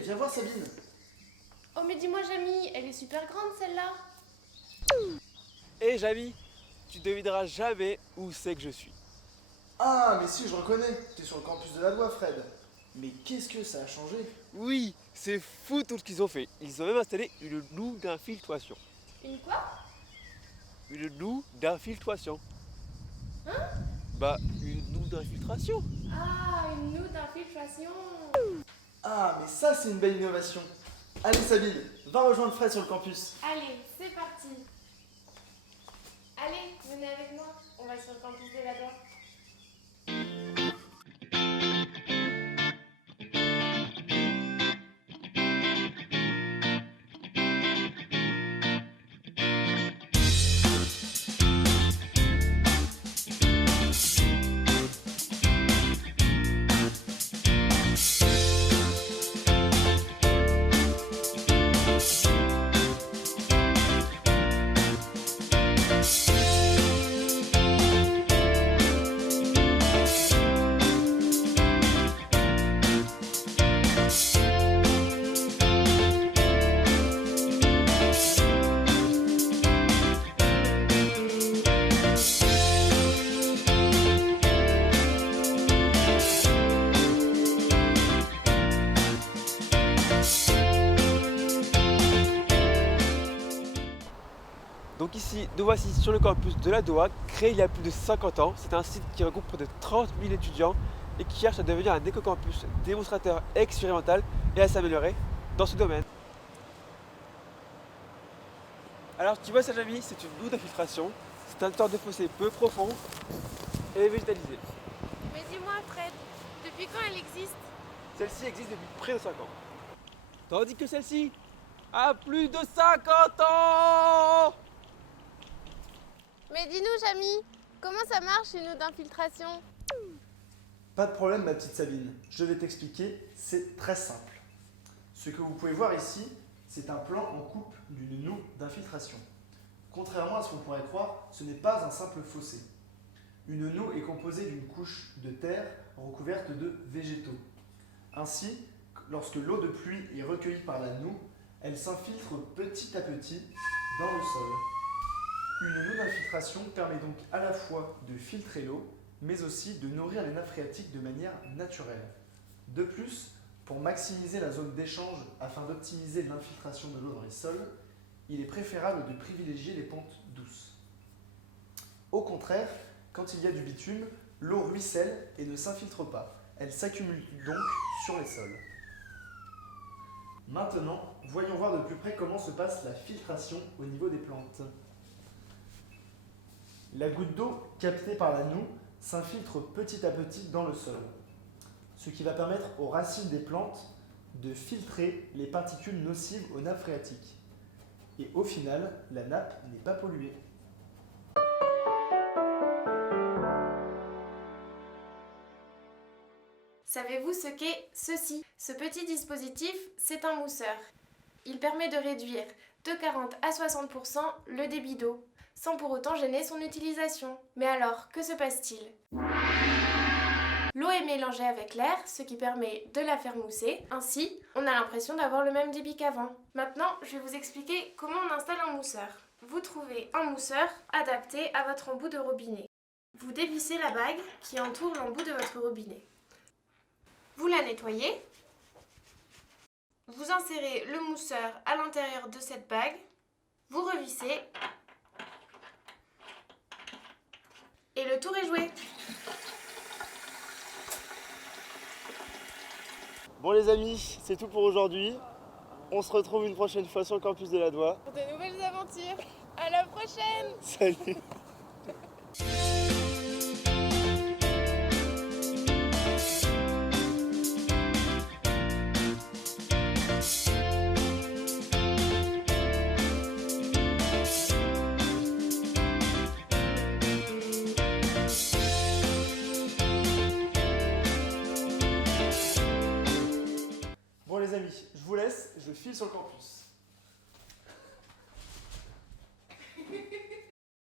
viens voir Sabine. Oh mais dis-moi Jamy, elle est super grande celle-là. Hé Jamy, tu devineras jamais où c'est que je suis. Ah, mais si, je reconnais. T'es sur le campus de la Doua, Fred. Mais qu'est-ce que ça a changé? Oui, c'est fou tout ce qu'ils ont fait. Ils ont même installé une noue d'infiltration. Une quoi? Une noue d'infiltration. Hein? Bah, une noue d'infiltration. Ah, une noue d'infiltration. Ah, mais ça, c'est une belle innovation. Allez, Sabine, va rejoindre Fred sur le campus. Allez, c'est parti. Allez, venez avec moi. On va sur le campus de la Doua. Donc ici, nous voici sur le campus de la Doua, créé il y a plus de 50 ans. C'est un site qui regroupe près de 30 000 étudiants et qui cherche à devenir un éco-campus démonstrateur et expérimental et à s'améliorer dans ce domaine. Alors tu vois ça Jamy, c'est une noue d'infiltration. C'est un sorte de fossé peu profond et végétalisé. Mais dis-moi Fred, depuis quand elle existe? Celle-ci existe depuis près de 5 ans. Tandis que celle-ci a plus de 50 ans. Mais dis-nous Jamy, comment ça marche une noue d'infiltration? Pas de problème, ma petite Sabine. Je vais t'expliquer, c'est très simple. Ce que vous pouvez voir ici, c'est un plan en coupe d'une noue d'infiltration. Contrairement à ce qu'on pourrait croire, ce n'est pas un simple fossé. Une noue est composée d'une couche de terre recouverte de végétaux. Ainsi, lorsque l'eau de pluie est recueillie par la noue, elle s'infiltre petit à petit dans le sol. Une noue d'infiltration permet donc à la fois de filtrer l'eau, mais aussi de nourrir les nappes phréatiques de manière naturelle. De plus, pour maximiser la zone d'échange afin d'optimiser l'infiltration de l'eau dans les sols, il est préférable de privilégier les pentes douces. Au contraire, quand il y a du bitume, l'eau ruisselle et ne s'infiltre pas. Elle s'accumule donc sur les sols. Maintenant, voyons voir de plus près comment se passe la filtration au niveau des plantes. La goutte d'eau captée par la noue s'infiltre petit à petit dans le sol, ce qui va permettre aux racines des plantes de filtrer les particules nocives aux nappes phréatiques. Et au final, la nappe n'est pas polluée. Savez-vous ce qu'est ceci? Ce petit dispositif, c'est un mousseur. Il permet de réduire de 40 à 60% le débit d'eau, sans pour autant gêner son utilisation. Mais alors, que se passe-t-il? L'eau est mélangée avec l'air, ce qui permet de la faire mousser. Ainsi, on a l'impression d'avoir le même débit qu'avant. Maintenant, je vais vous expliquer comment on installe un mousseur. Vous trouvez un mousseur adapté à votre embout de robinet. Vous dévissez la bague qui entoure l'embout de votre robinet. Vous la nettoyez. Vous insérez le mousseur à l'intérieur de cette bague. Vous revissez. Et le tour est joué. Bon les amis, c'est tout pour aujourd'hui. On se retrouve une prochaine fois sur le campus de la Doua. Pour de nouvelles aventures. À la prochaine! Salut. Bon les amis, je vous laisse, je file sur le campus.